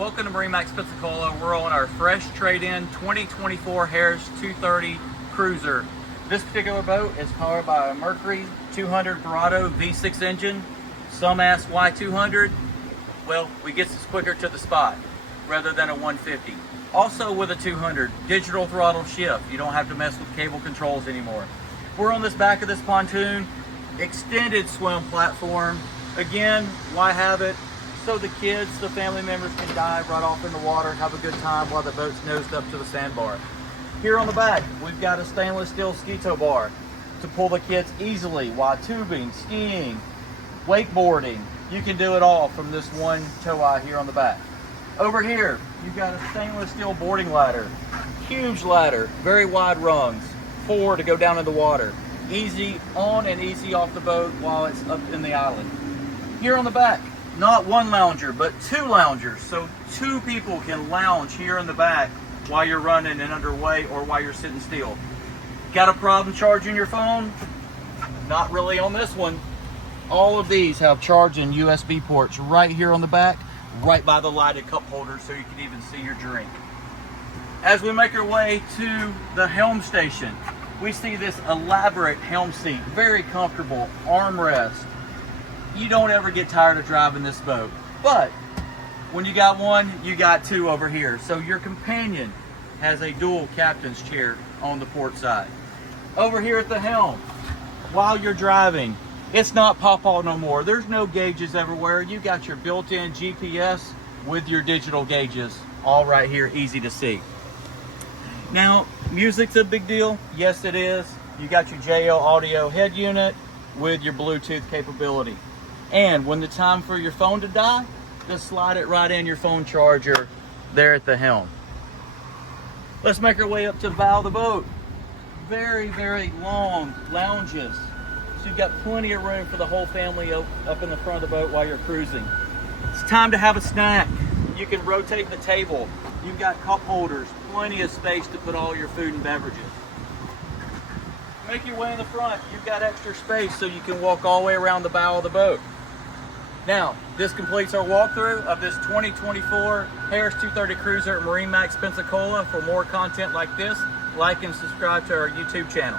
Welcome to MarineMax Pensacola. We're on our fresh trade-in 2024 Harris 230 Cruiser. This particular boat is powered by a Mercury 200 Verado V6 engine. Some ask why 200? Well, we get us quicker to the spot rather than a 150. Also with a 200, digital throttle shift. You don't have to mess with cable controls anymore. We're on this back of this pontoon, extended swim platform. Again, why have it? So the kids, the family members can dive right off in the water, have a good time while the boat's nosed up to the sandbar. Here on the back, we've got a stainless steel ski tow bar to pull the kids easily while tubing, skiing, wakeboarding. You can do it all from this one tow eye here on the back. Over here, you've got a stainless steel boarding ladder. Huge ladder, very wide rungs, 4 to go down in the water. Easy on and easy off the boat while it's up in the island. Here on the back, not one lounger, but 2 loungers. So 2 people can lounge here in the back while you're running and underway or while you're sitting still. Got a problem charging your phone? Not really on this one. All of these have charging USB ports right here on the back, right by the lighted cup holder so you can even see your drink. As we make our way to the helm station, we see this elaborate helm seat, very comfortable, armrest. You don't ever get tired of driving this boat, but when you got one, you got 2 over here. So your companion has a dual captain's chair on the port side. Over here at the helm, while you're driving, it's not pawpaw no more. There's no gauges everywhere. You got your built-in GPS with your digital gauges all right here, easy to see. Now, music's a big deal. Yes, it is. You got your JL audio head unit with your Bluetooth capability. And when the time for your phone to die, just slide it right in your phone charger there at the helm. Let's make our way up to the bow of the boat. Very, very long lounges. So you've got plenty of room for the whole family up in the front of the boat while you're cruising. It's time to have a snack. You can rotate the table. You've got cup holders, plenty of space to put all your food and beverages. Make your way in the front. You've got extra space so you can walk all the way around the bow of the boat. Now, this completes our walkthrough of this 2024 Harris 230 Cruiser at MarineMax Pensacola. For more content like this, like and subscribe to our YouTube channel.